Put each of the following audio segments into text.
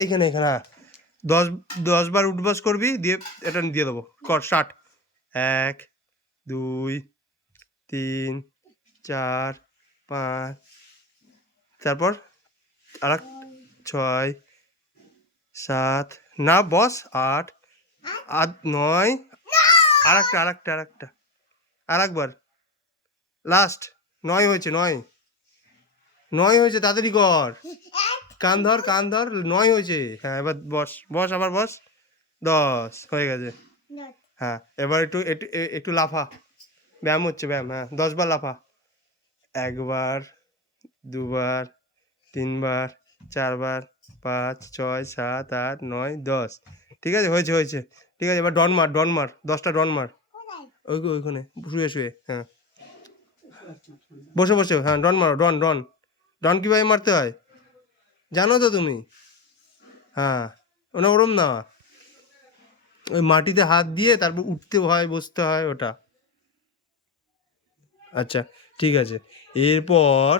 এখানে এখানে হ্যাঁ 10 বার উঠবস করবি, দিয়ে এটা দিয়ে দেবো। কর স্টার্ট। 1 2 3 4 5, তারপর আর 6 7, না বস 8 9, আরেকটা আর একবার লাস্ট। 9 হয়েছে, 9 হয়েছে, তাড়াতাড়ি কর। কান ধর 9 হয়েছে। হ্যাঁ এবার বস বস, আবার বস। 10 হয়ে গেছে। হ্যাঁ এবার একটু একটু একটু লাফা, ব্যায়াম হচ্ছে, ব্যায়াম। হ্যাঁ 10 বার লাফা। 1 বার 2 বার 3 বার 4 বার 5 6 7 8 9 10। ঠিক আছে, হয়েছে। ঠিক আছে, এবার ডন মার 10টা ডন মার। ওইখানে শুয়ে হ্যাঁ, বসে হ্যাঁ ডন মারো, ডন কীভাবে মারতে হয় জানো তো তুমি? হ্যাঁ ওরম না, ওই মাটিতে হাত দিয়ে তারপর উঠতে হয়, বসতে হয়, ওটা। আচ্ছা ঠিক আছে। এরপর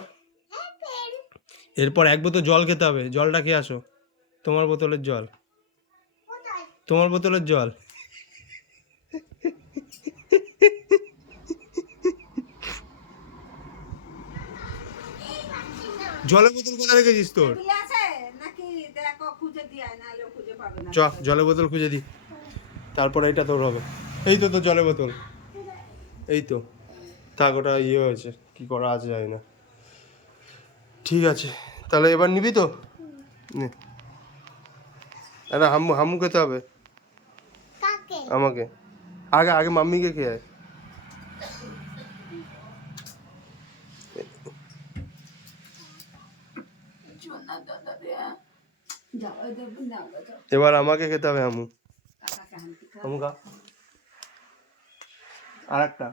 1 বোতল জল খেতে হবে। জলটা খেয়ে আসো, তোমার বোতলের জল, তোমার বোতলের জল। জলের বোতল কোথায় রেখেছিস তোর? চ জলের বোতল খুঁজে দি, তারপরে এটা তোর হবে। এই তো তোর জলের বোতল, এই তো। থাক, ওটা ইয়ে হয়েছে, কি করা আছে জানি না। ঠিক আছে, তাহলে এবার নিবি তো? নে, একটা হামু খেতে হবে আমাকে। আগে মাম্মিকে খেয়ে আয়। এবার আমাকে খেতে হবে হামু। হামু খা, আর একটা।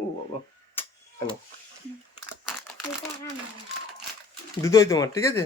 ও বাবা, হ্যালো, দুটোই তোমার, ঠিক আছে।